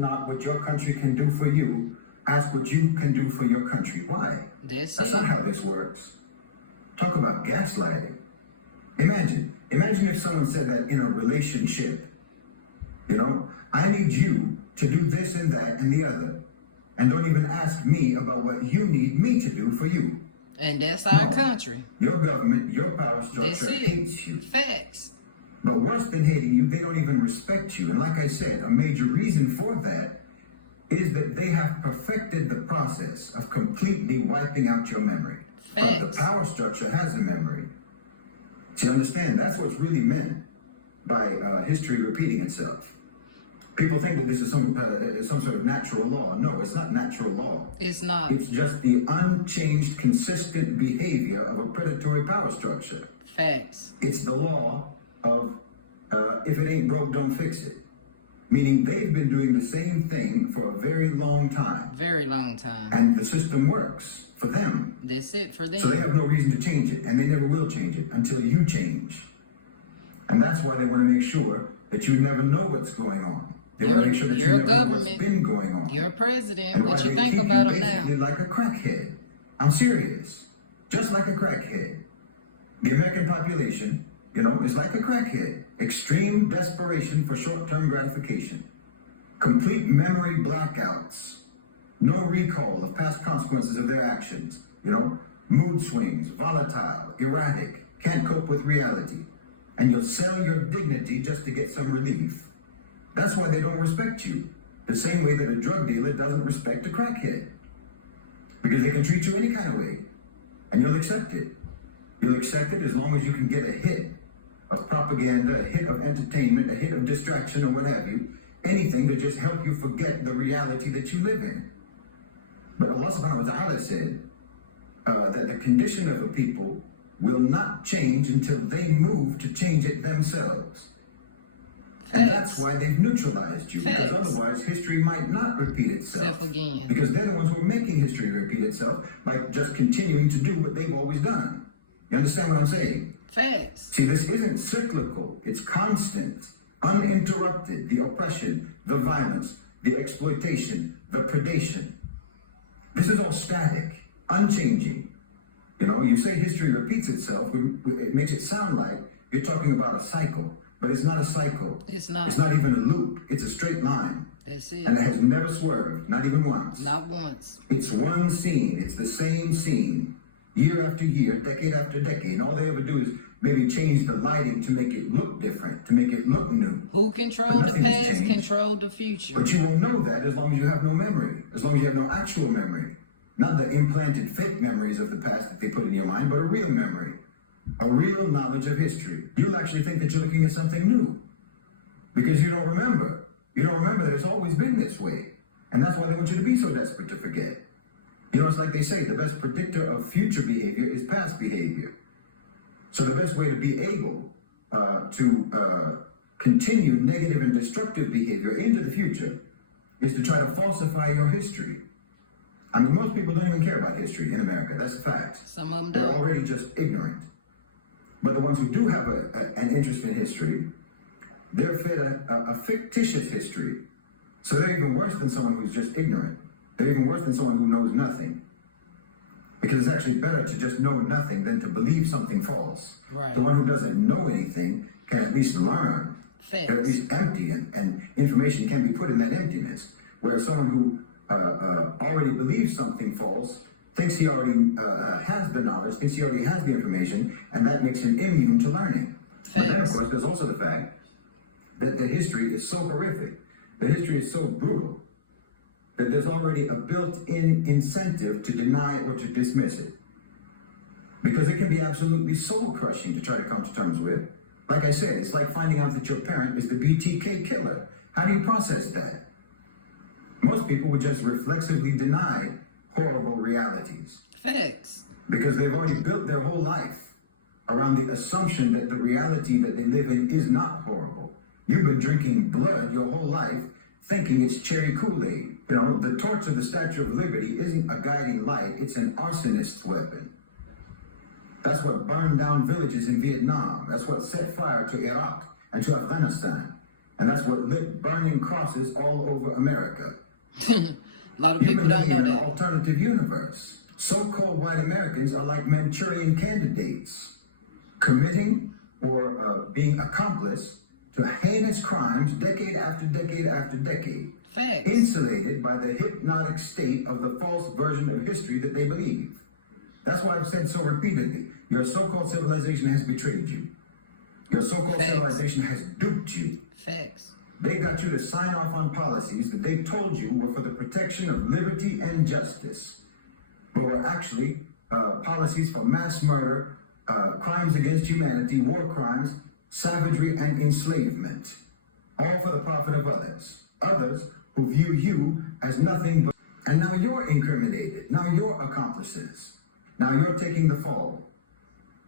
not what your country can do for you. Ask what you can do for your country. Why? That's not how this works. Talk about gaslighting. Imagine if someone said that in a relationship. You know, I need you to do this and that and the other. And don't even ask me about what you need me to do for you. And that's our country. Your government, your power structure hates you. Facts. But worse than hating you, they don't even respect you. And like I said, a major reason for that is that they have perfected the process of completely wiping out your memory. Facts. But the power structure has a memory. So you understand, that's what's really meant by history repeating itself. People think that this is some sort of natural law. No, it's not natural law. It's not. It's just the unchanged, consistent behavior of a predatory power structure. Facts. It's the law of if it ain't broke, don't fix it. Meaning they've been doing the same thing for a very long time. Very long time. And the system works for them. That's it for them. So they have no reason to change it, and they never will change it until you change. And that's why they want to make sure that you never know what's going on. They want to make sure that you never know what's been going on. You're president. And What why you they think keep about you them basically now? like a crackhead. I'm serious. Just like a crackhead. The American population, you know, is like a crackhead. Extreme desperation for short-term gratification. Complete memory blackouts. No recall of past consequences of their actions. You know, mood swings, volatile, erratic, can't cope with reality. And you'll sell your dignity just to get some relief. That's why they don't respect you. The same way that a drug dealer doesn't respect a crackhead. Because they can treat you any kind of way. And you'll accept it. You'll accept it as long as you can get a hit of propaganda, a hit of entertainment, a hit of distraction, or what have you. Anything to just help you forget the reality that you live in. But Allah subhanahu wa ta'ala said that the condition of a people will not change until they move to change it themselves. And that's why they've neutralized you, because otherwise history might not repeat itself. Again. Because they're the ones who are making history repeat itself by just continuing to do what they've always done. You understand what I'm saying? Facts. See, this isn't cyclical. It's constant, uninterrupted. The oppression, the violence, the exploitation, the predation. This is all static, unchanging. You know, you say history repeats itself, it makes it sound like you're talking about a cycle. But it's not a cycle. It's not. It's not even a loop. It's a straight line. That's it. And it has never swerved, not even once. Not once. It's one scene. It's the same scene. Year after year, decade after decade. And all they ever do is maybe change the lighting to make it look different, to make it look new. Who controls the past controls the future. But you won't know that as long as you have no memory. As long as you have no actual memory. Not the implanted fake memories of the past that they put in your mind, but a real memory. A real knowledge of history. You'll actually think that you're looking at something new. Because you don't remember. You don't remember that it's always been this way. And that's why they want you to be so desperate to forget. You know, it's like they say, the best predictor of future behavior is past behavior. So the best way to be able to continue negative and destructive behavior into the future is to try to falsify your history. I mean, most people don't even care about history in America. That's a fact. Some of them They're don't. already just ignorant. But the ones who do have an interest in history, they're fed a fictitious history. So they're even worse than someone who's just ignorant. They're even worse than someone who knows nothing. Because it's actually better to just know nothing than to believe something false. Right. The one who doesn't know anything can at least learn. Facts. Can at least empty, and information can be put in that emptiness. Whereas someone who already believes something false, thinks he already has the knowledge, thinks he already has the information, and that makes him immune to learning. But then, of course, there's also the fact that the history is so horrific, the history is so brutal, that there's already a built-in incentive to deny or to dismiss it. Because it can be absolutely soul-crushing to try to come to terms with. Like I said, it's like finding out that your parent is the BTK killer. How do you process that? Most people would just reflexively deny horrible realities. Facts. Because they've already built their whole life around the assumption that the reality that they live in is not horrible. You've been drinking blood your whole life, thinking it's cherry Kool-Aid. You know, the torch of the Statue of Liberty isn't a guiding light, it's an arsonist's weapon. That's what burned down villages in Vietnam. That's what set fire to Iraq and to Afghanistan. And that's what lit burning crosses all over America. A lot of You people don't believe in know an that. alternative universe. So-called white Americans are like Manchurian candidates, committing or being accomplice to heinous crimes decade after decade after decade, Facts. insulated by the hypnotic state of the false version of history that they believe. That's why I've said so repeatedly, your so-called civilization has betrayed you. Your so-called Facts. civilization has duped you. Facts. They got you to sign off on policies that they told you were for the protection of liberty and justice, but were actually policies for mass murder, crimes against humanity, war crimes, savagery, and enslavement, all for the profit of others. Others who view you as nothing but... And now you're incriminated. Now you're accomplices. Now you're taking the fall.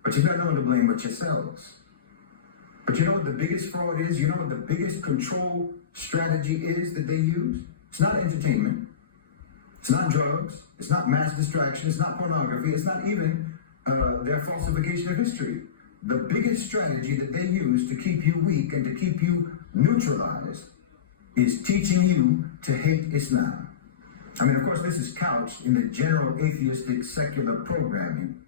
But you got no one to blame but yourselves. But you know what the biggest fraud is? You know what the biggest control strategy is that they use? It's not entertainment. It's not drugs. It's not mass distraction. It's not pornography. It's not even their falsification of history. The biggest strategy that they use to keep you weak and to keep you neutralized is teaching you to hate Islam. I mean, of course, this is couched in the general atheistic secular programming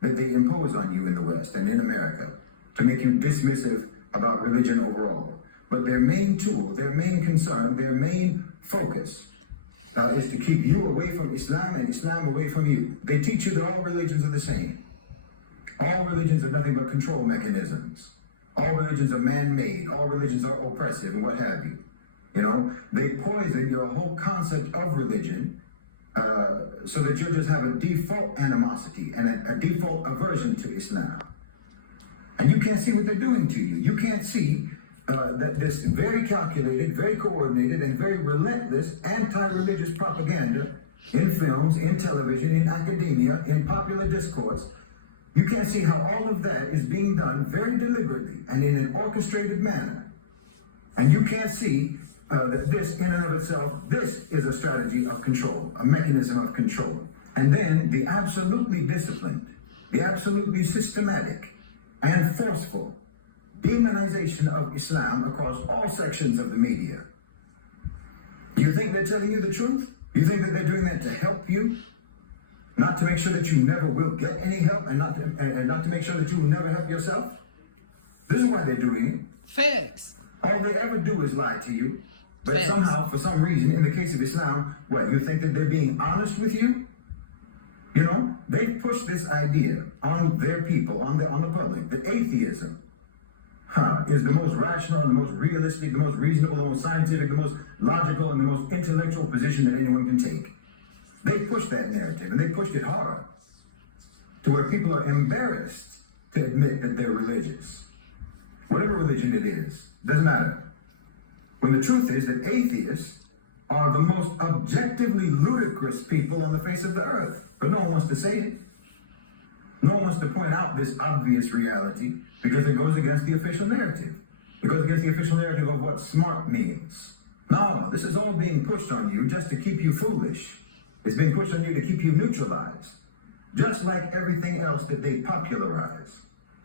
that they impose on you in the West and in America to make you dismissive about religion overall. But their main tool, their main concern, their main focus is to keep you away from Islam and Islam away from you. They teach you that all religions are the same. All religions are nothing but control mechanisms. All religions are man-made. All religions are oppressive and what have you. You know, they poison your whole concept of religion so that you'll just have a default animosity and a default aversion to Islam. And you can't see what they're doing to you. You can't see that this very calculated, very coordinated, and very relentless anti-religious propaganda in films, in television, in academia, in popular discourse, you can't see how all of that is being done very deliberately and in an orchestrated manner. And you can't see that this, in and of itself, this is a strategy of control, a mechanism of control. And then the absolutely disciplined, the absolutely systematic and forceful demonization of Islam across all sections of the media. You think they're telling you the truth? You think that they're doing that to help you? Not to make sure that you never will get any help and not to make sure that you will never help yourself? This is why they're doing it. Facts. All they ever do is lie to you. But Facts. somehow, for some reason, in the case of Islam, what, you think that they're being honest with you? You know, they push this idea on their people, on the public, that atheism is the most rational, and the most realistic, the most reasonable, the most scientific, the most logical, and the most intellectual position that anyone can take. They push that narrative, and they pushed it hard to where people are embarrassed to admit that they're religious. Whatever religion it is, doesn't matter. When the truth is that atheists are the most objectively ludicrous people on the face of the earth. But no one wants to say it. No one wants to point out this obvious reality because it goes against the official narrative. It goes against the official narrative of what smart means. No, this is all being pushed on you just to keep you foolish. It's being pushed on you to keep you neutralized. Just like everything else that they popularize.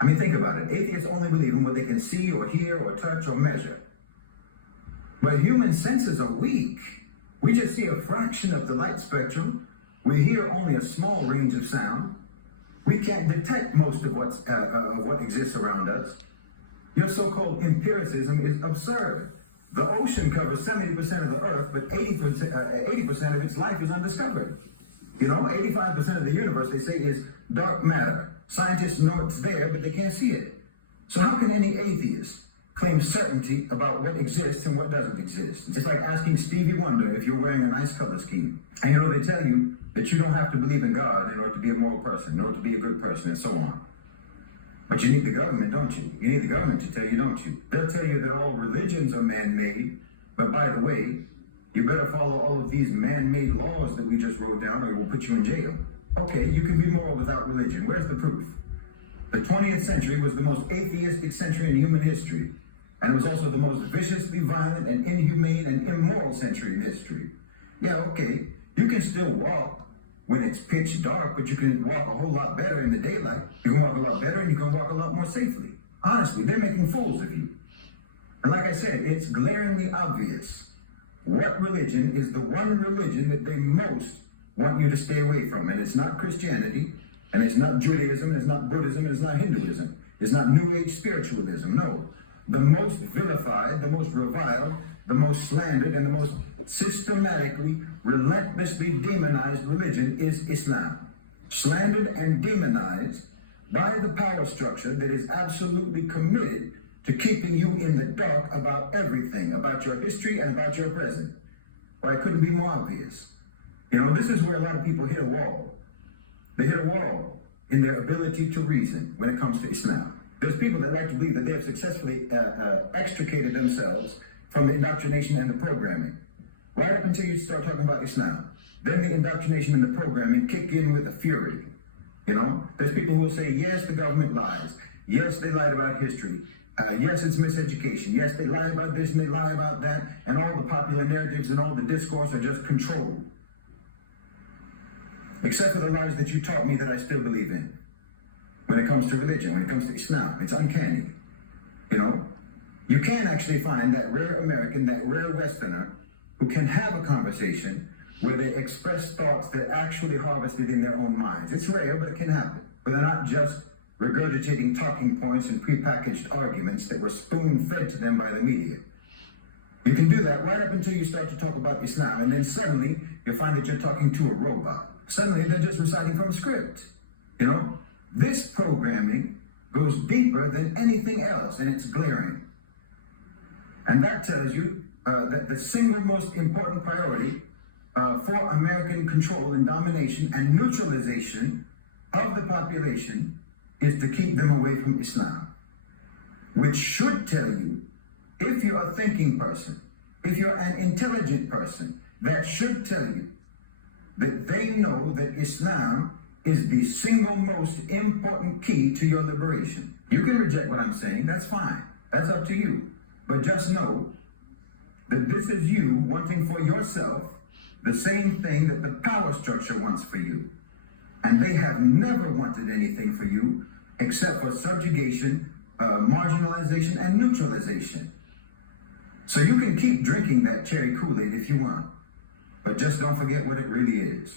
I mean, think about it. Atheists only believe in what they can see or hear or touch or measure. But human senses are weak. We just see a fraction of the light spectrum. We hear only a small range of sound. We can't detect most of what exists around us. Your so-called empiricism is absurd. The ocean covers 70% of the earth, but 80% of its life is undiscovered. You know, 85% of the universe, they say, is dark matter. Scientists know it's there, but they can't see it. So how can any atheist claim certainty about what exists and what doesn't exist? It's just like asking Stevie Wonder if you're wearing a nice color scheme. And you know, they tell you that you don't have to believe in God in order to be a moral person, in order to be a good person, and so on. But you need the government, don't you? You need the government to tell you, don't you? They'll tell you that all religions are man-made, but by the way, you better follow all of these man-made laws that we just wrote down or we'll put you in jail. Okay, you can be moral without religion. Where's the proof? The 20th century was the most atheistic century in human history. And it was also the most viciously violent and inhumane and immoral century in history. Yeah, okay, you can still walk when it's pitch dark, but you can walk a whole lot better in the daylight. You can walk a lot better and you can walk a lot more safely. Honestly, they're making fools of you. And like I said, it's glaringly obvious what religion is the one religion that they most want you to stay away from. And it's not Christianity, and it's not Judaism, and it's not Buddhism, and it's not Hinduism. It's not New Age spiritualism. No. The most vilified, the most reviled, the most slandered, and the most systematically, relentlessly demonized religion is Islam. Slandered and demonized by the power structure that is absolutely committed to keeping you in the dark about everything, about your history and about your present. Well, it couldn't be more obvious. You know, this is where a lot of people hit a wall. They hit a wall in their ability to reason when it comes to Islam. There's people that like to believe that they have successfully extricated themselves from the indoctrination and the programming. Right up until you start talking about Islam. Then the indoctrination and the programming kick in with a fury. You know, there's people who will say, yes, the government lies. Yes, they lied about history. Yes, it's miseducation. Yes, they lie about this and they lie about that. And all the popular narratives and all the discourse are just controlled. Except for the lies that you taught me that I still believe in. When it comes to religion, when it comes to Islam, it's uncanny. You know, you can actually find that rare American, that rare Westerner, who can have a conversation where they express thoughts that actually harvested in their own minds. It's rare, but it can happen. But they're not just regurgitating talking points and prepackaged arguments that were spoon-fed to them by the media. You can do that right up until you start to talk about Islam, and then suddenly you'll find that you're talking to a robot. Suddenly they're just reciting from a script. You know, this programming goes deeper than anything else, and it's glaring. And that tells you that the single most important priority for American control and domination and neutralization of the population is to keep them away from Islam. Which should tell you, if you're a thinking person, if you're an intelligent person, that should tell you that they know that Islam is the single most important key to your liberation. You can reject what I'm saying, that's fine. That's up to you. But just know that this is you wanting for yourself the same thing that the power structure wants for you. And they have never wanted anything for you except for subjugation, marginalization, and neutralization. So you can keep drinking that cherry Kool-Aid if you want, but just don't forget what it really is.